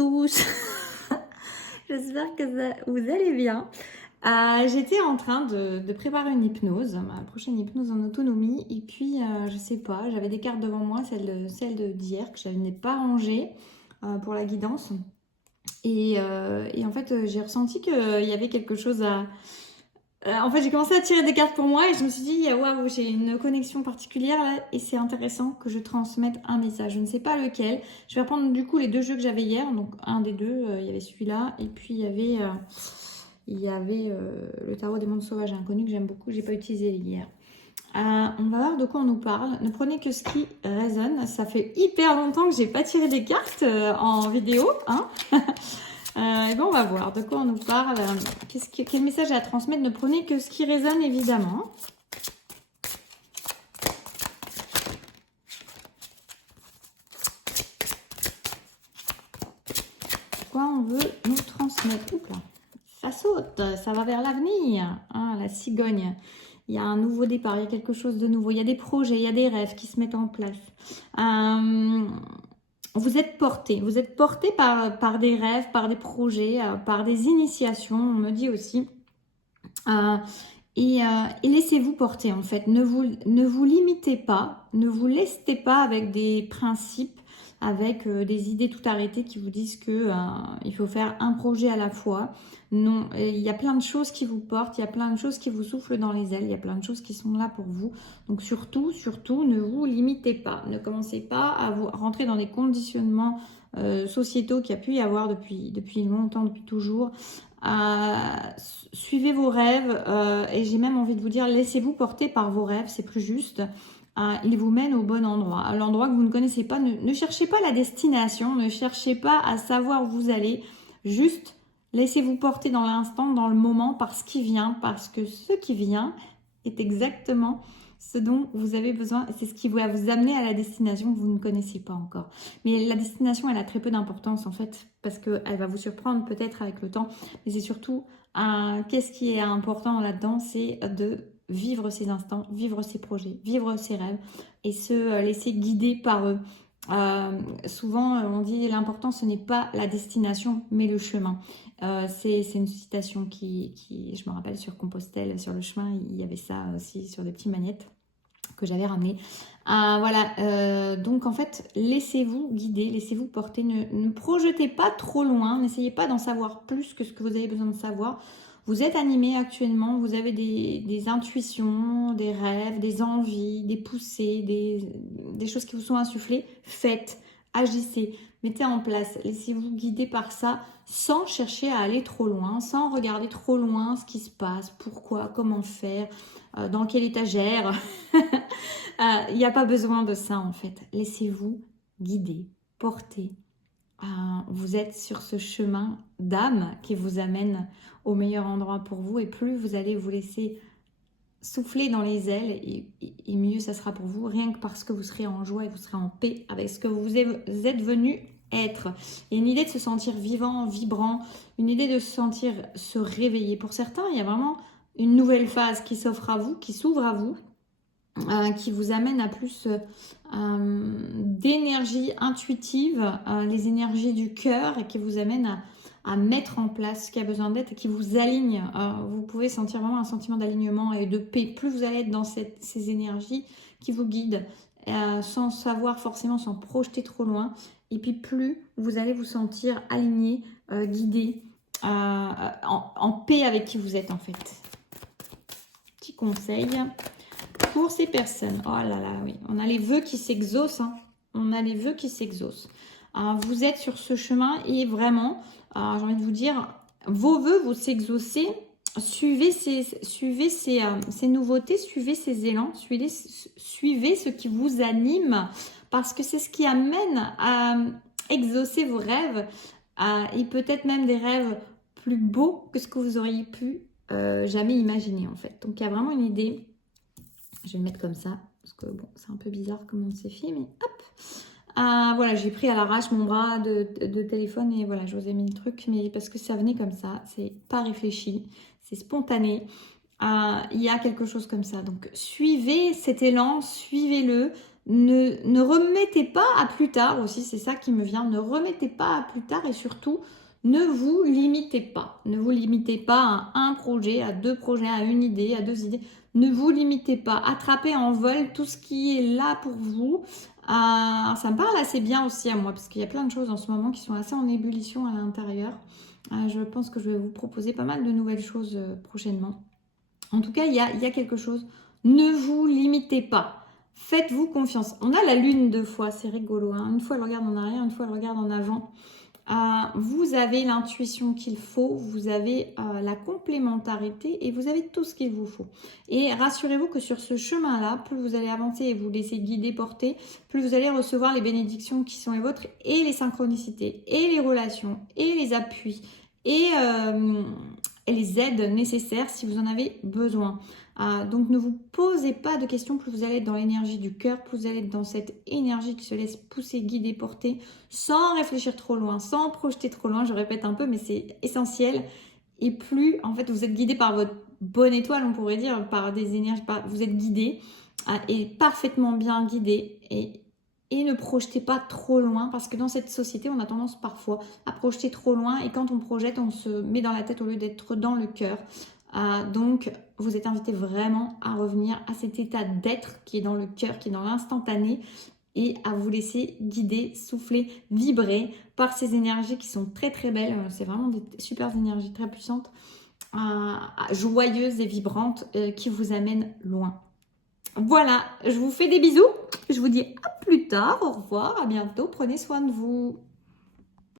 tous. J'espère que vous allez bien. J'étais en train de préparer une hypnose, ma prochaine hypnose en autonomie. Et puis, je sais pas, j'avais des cartes devant moi, celle d'hier que je n'ai pas rangée pour la guidance. Et en fait, j'ai ressenti qu'il y avait quelque chose à... en fait, j'ai commencé à tirer des cartes pour moi et je me suis dit, waouh, j'ai une connexion particulière là et c'est intéressant que je transmette un message. Je ne sais pas lequel. Je vais reprendre du coup les deux jeux que j'avais hier. Donc, un des deux, il y avait celui-là et puis il y avait le tarot des mondes sauvages inconnus que j'aime beaucoup. J'ai pas utilisé hier. On va voir de quoi on nous parle. Ne prenez que ce qui résonne. Ça fait hyper longtemps que j'ai pas tiré des cartes en vidéo, hein. Et ben on va voir de quoi on nous parle. Quel message à transmettre? Ne prenez que ce qui résonne, évidemment. Quoi on veut nous transmettre? Oups là, ça saute, ça va vers l'avenir. Ah, la cigogne. Il y a un nouveau départ, il y a quelque chose de nouveau. Il y a des projets, il y a des rêves qui se mettent en place. Vous êtes porté par des rêves, par des projets, par des initiations, on me dit aussi. Et laissez-vous porter en fait. Ne vous limitez pas, ne vous lestez pas avec des principes, avec des idées tout arrêtées qui vous disent que il faut faire un projet à la fois. Non, il y a plein de choses qui vous portent, il y a plein de choses qui vous soufflent dans les ailes, il y a plein de choses qui sont là pour vous. Donc surtout, ne vous limitez pas. Ne commencez pas à vous rentrer dans des conditionnements sociétaux qu'il y a pu y avoir depuis longtemps, depuis toujours. Suivez vos rêves et j'ai même envie de vous dire, laissez-vous porter par vos rêves, c'est plus juste. Ils vous mènent au bon endroit, à l'endroit que vous ne connaissez pas. Ne cherchez pas la destination, ne cherchez pas à savoir où vous allez, juste laissez-vous porter dans l'instant, dans le moment, par ce qui vient, parce que ce qui vient est exactement ce dont vous avez besoin. C'est ce qui va vous amener à la destination que vous ne connaissez pas encore. Mais la destination, elle a très peu d'importance en fait, parce qu'elle va vous surprendre peut-être avec le temps. Mais c'est surtout, qu'est-ce qui est important là-dedans, c'est de vivre ces instants, vivre ces projets, vivre ces rêves et se laisser guider par eux. Souvent, on dit l'important, ce n'est pas la destination, mais le chemin. C'est une citation qui, je me rappelle, sur Compostelle, sur le chemin, il y avait ça aussi sur des petites magnettes que j'avais ramenées. Voilà, donc en fait, laissez-vous guider, laissez-vous porter, ne projetez pas trop loin, n'essayez pas d'en savoir plus que ce que vous avez besoin de savoir. Vous êtes animé actuellement, vous avez des intuitions, des rêves, des envies, des poussées, des choses qui vous sont insufflées. Faites, agissez, mettez en place, laissez-vous guider par ça sans chercher à aller trop loin, sans regarder trop loin ce qui se passe, pourquoi, comment faire, dans quelle étagère. Il n'y a pas besoin de ça en fait. Laissez-vous guider, porter. Vous êtes sur ce chemin d'âme qui vous amène au meilleur endroit pour vous et plus vous allez vous laisser souffler dans les ailes et mieux ça sera pour vous, rien que parce que vous serez en joie et vous serez en paix avec ce que vous êtes venu être. Il y a une idée de se sentir vivant, vibrant, une idée de se sentir se réveiller. Pour certains, il y a vraiment une nouvelle phase qui s'offre à vous, qui s'ouvre à vous, qui vous amène à plus d'énergie intuitive, les énergies du cœur et qui vous amène à mettre en place ce qui a besoin d'être et qui vous aligne. Vous pouvez sentir vraiment un sentiment d'alignement et de paix. Plus vous allez être dans ces énergies qui vous guident, sans savoir forcément, sans projeter trop loin. Et puis plus vous allez vous sentir aligné, guidé, en paix avec qui vous êtes en fait. Petit conseil pour ces personnes. Oh là là, oui. On a les vœux qui s'exaucent. Hein. On a les vœux qui s'exaucent. Vous êtes sur ce chemin et vraiment, j'ai envie de vous dire, vos vœux, vous s'exaucez. Suivez ces nouveautés, suivez ces élans, suivez ce qui vous anime parce que c'est ce qui amène à exaucer vos rêves et peut-être même des rêves plus beaux que ce que vous auriez pu jamais imaginer en fait. Donc il y a vraiment une idée. Je vais le mettre comme ça, parce que bon, c'est un peu bizarre comment on s'est fait, mais hop. Voilà, j'ai pris à l'arrache mon bras de téléphone et voilà, je vous ai mis le truc, mais parce que ça venait comme ça, c'est pas réfléchi, c'est spontané. Il y a quelque chose comme ça, donc suivez cet élan, suivez-le, Ne remettez pas à plus tard aussi, c'est ça qui me vient. Ne remettez pas à plus tard et surtout, ne vous limitez pas. Ne vous limitez pas à un projet, à 2 projets, à une idée, à 2 idées. Ne vous limitez pas. Attrapez en vol tout ce qui est là pour vous. Ça me parle assez bien aussi à moi parce qu'il y a plein de choses en ce moment qui sont assez en ébullition à l'intérieur. Je pense que je vais vous proposer pas mal de nouvelles choses prochainement. En tout cas, il y a quelque chose. Ne vous limitez pas. Faites-vous confiance. On a la lune 2 fois, c'est rigolo. Hein. Une fois, elle regarde en arrière, une fois, elle regarde en avant. Vous avez l'intuition qu'il faut, vous avez la complémentarité et vous avez tout ce qu'il vous faut. Et rassurez-vous que sur ce chemin-là, plus vous allez avancer et vous laisser guider, porter, plus vous allez recevoir les bénédictions qui sont les vôtres et les synchronicités et les relations et les appuis et les aides nécessaires si vous en avez besoin. Donc ne vous posez pas de questions, plus vous allez être dans l'énergie du cœur, plus vous allez être dans cette énergie qui se laisse pousser, guider, porter, sans réfléchir trop loin, sans projeter trop loin, je répète un peu, mais c'est essentiel. Et plus, en fait, vous êtes guidé par votre bonne étoile, on pourrait dire, par des énergies, vous êtes guidé, et parfaitement bien guidé, et ne projetez pas trop loin, parce que dans cette société, on a tendance parfois à projeter trop loin, et quand on projette, on se met dans la tête au lieu d'être dans le cœur. Donc, vous êtes invité vraiment à revenir à cet état d'être qui est dans le cœur, qui est dans l'instantané et à vous laisser guider, souffler, vibrer par ces énergies qui sont très très belles. C'est vraiment des super énergies très puissantes, joyeuses et vibrantes qui vous amènent loin. Voilà, je vous fais des bisous. Je vous dis à plus tard, au revoir, à bientôt, prenez soin de vous.